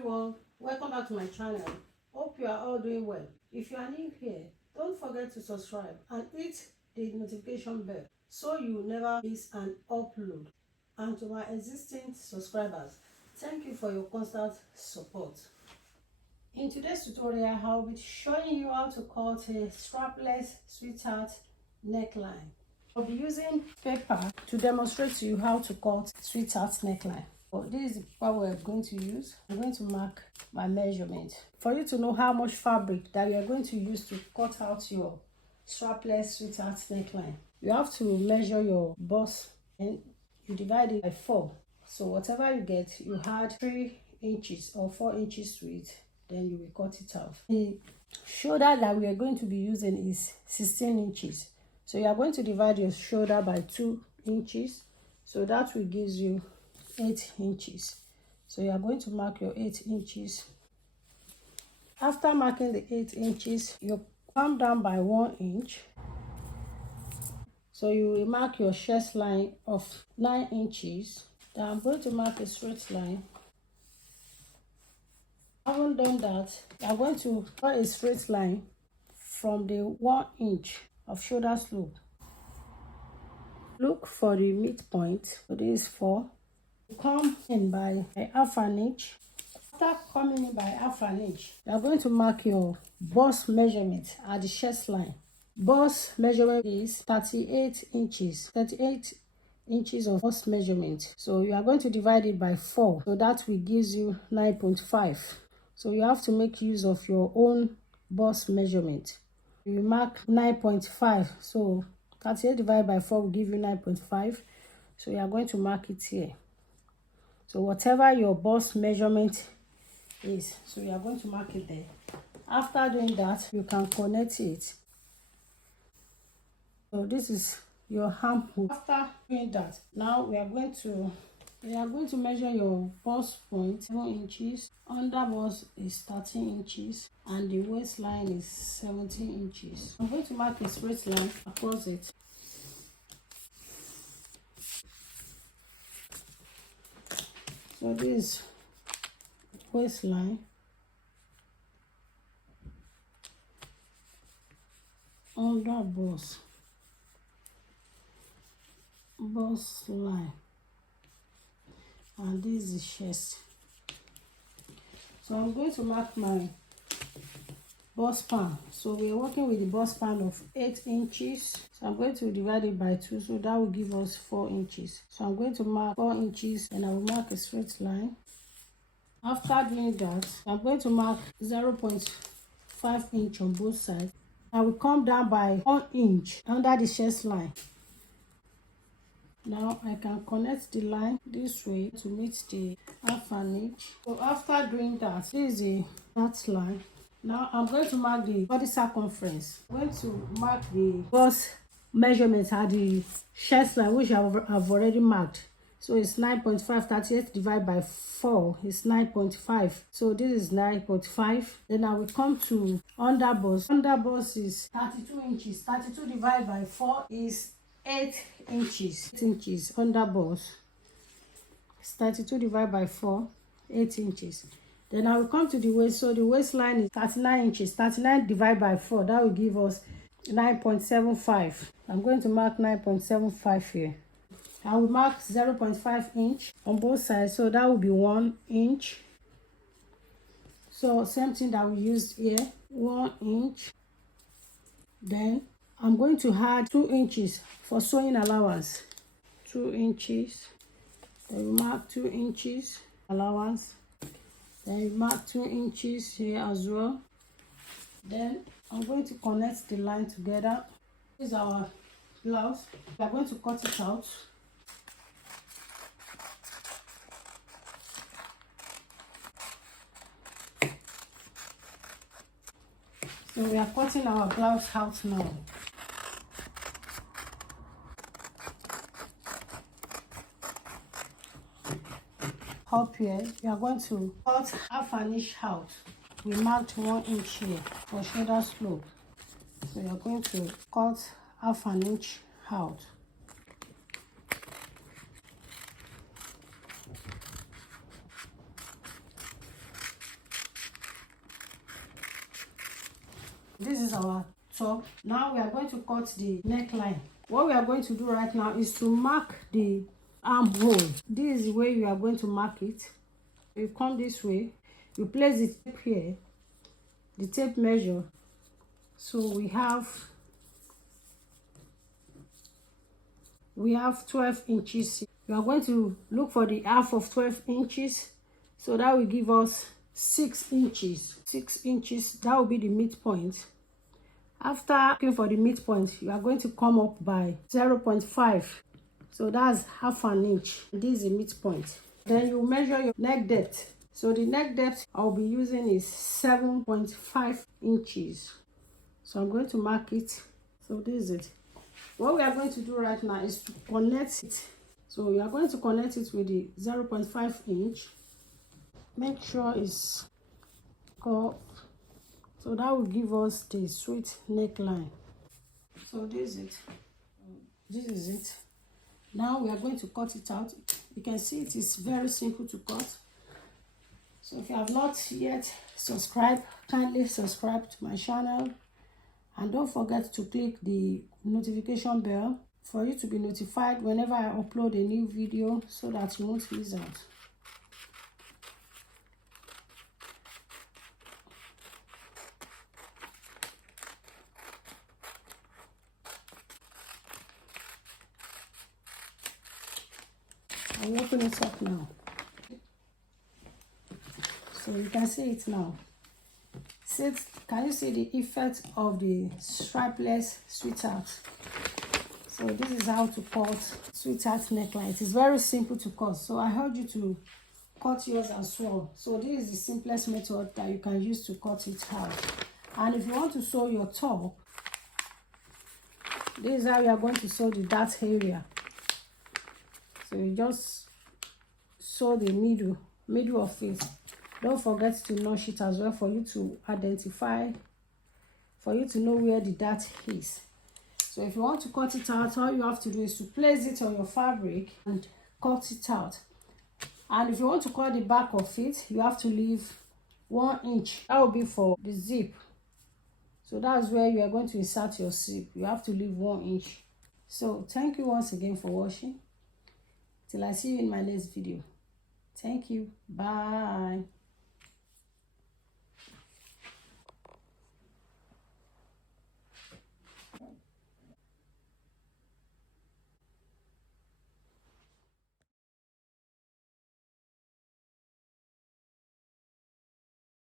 everyone, welcome back to my channel. Hope you are all doing well. If you are new here, don't forget to subscribe and hit the notification bell so you will never miss an upload. And to my existing subscribers, thank you for your constant support. In today's tutorial, I'll be showing you how to cut a strapless sweetheart neckline. I'll be using paper to demonstrate to you how to cut sweetheart neckline. So this is what we're going to use. I'm going to mark my measurement for you to know how much fabric that you are going to use to cut out your strapless sweetheart neckline. You have to measure your bust and you divide it by 4. So whatever you get, you add 3 inches or 4 inches to it, then you will cut it out. The shoulder that we are going to be using is 16 inches. So you are going to divide your shoulder by 2 inches. So that will give you 8 inches. So you are going to mark your 8 inches. After marking the 8 inches, you come down by 1 inch. So you will mark your chest line of 9 inches. Then I'm going to mark a straight line. Having done that, I'm going to draw a straight line from the 1 inch of shoulder slope. Look for the midpoint. So this is 4. Come in by half an inch. After coming in by half an inch, you are going to mark your bust measurement at the chest line. Bust measurement is 38 inches. 38 inches of bust measurement. So you are going to divide it by 4. So that will give you 9.5. So you have to make use of your own bust measurement. You mark 9.5. So 38 divided by 4 will give you 9.5. So you are going to mark it here. So whatever your bust measurement is, so you are going to mark it there. After doing that, you can connect it. So this is your armhole. After doing that, now we are going to measure your bust point 7 inches. Under bust is 13 inches and the waistline is 17 inches. I'm going to mark a straight line across it. So this waistline, under bust line, and this is chest. So I'm going to mark my bust span. So we are working with the bust span of 8 inches. So I'm going to divide it by 2, so that will give us 4 inches. So I'm going to mark 4 inches and I will mark a straight line. After doing that, I'm going to mark 0.5 inch on both sides. I will come down by 1 inch under the chest line. Now I can connect the line this way to meet the half an inch. So after doing that, this is that line. Now I'm going to mark the body circumference. I'm going to mark the bust measurement at the chest line, which I've already marked. So it's 9.5. 38 divided by 4 is 9.5. So this is 9.5. Then I will come to under bust. Under bust is 32 inches. 32 divided by 4 is 8 inches. 8 inches under bust. It's 32 divided by 4, 8 inches. Then I will come to the waist. So the waistline is 39 inches. 39 divided by 4, that will give us 9.75. I'm going to mark 9.75 here. I will mark 0.5 inch on both sides, so that will be 1 inch. So same thing that we used here, 1 inch. Then I'm going to add 2 inches for sewing allowance. 2 inches. Then we mark 2 inches allowance. Then we mark 2 inches here as well. Then I'm going to connect the line together. This is our blouse. We are going to cut it out. So we are cutting our blouse out now. Up here, we are going to cut half an inch out. We marked 1 inch here for shoulder slope. So we are going to cut half an inch out. This is our top. Now we are going to cut the neckline. What we are going to do right now is to mark the armhole. This is the way you are going to mark it. You come this way, you place the tape here, the tape measure. So we have 12 inches. You are going to look for the half of 12 inches. So that will give us 6 inches. 6 inches, that will be the midpoint. After looking for the midpoint, you are going to come up by 0.5. So that's half an inch. This is the midpoint. Then you measure your neck depth. So the neck depth I'll be using is 7.5 inches. So I'm going to mark it. So this is it. What we are going to do right now is to connect it. So we are going to connect it with the 0.5 inch. Make sure it's cut. So that will give us the sweet neckline. So this is it. This is it. Now we are going to cut it out. You can see it is very simple to cut. So if you have not yet subscribed, kindly subscribe to my channel. And don't forget to click the notification bell for you to be notified whenever I upload a new video so that you won't miss out. I'll open it up now. So you can see it now. Can you see the effect of the strapless sweetheart? So this is how to cut sweetheart neckline. It is very simple to cut. So I urge you to cut yours as well. So this is the simplest method that you can use to cut it out. And if you want to sew your top, this is how you are going to sew the dart area. So you just sew the middle of it. Don't forget to notch it as well for you to identify, for you to know where the dart is. So if you want to cut it out, all you have to do is to place it on your fabric and cut it out. And if you want to cut the back of it, you have to leave 1 inch. That will be for the zip. So that's where you are going to insert your zip. You have to leave 1 inch. So thank you once again for watching. Till I see you in my next video. Thank you. Bye.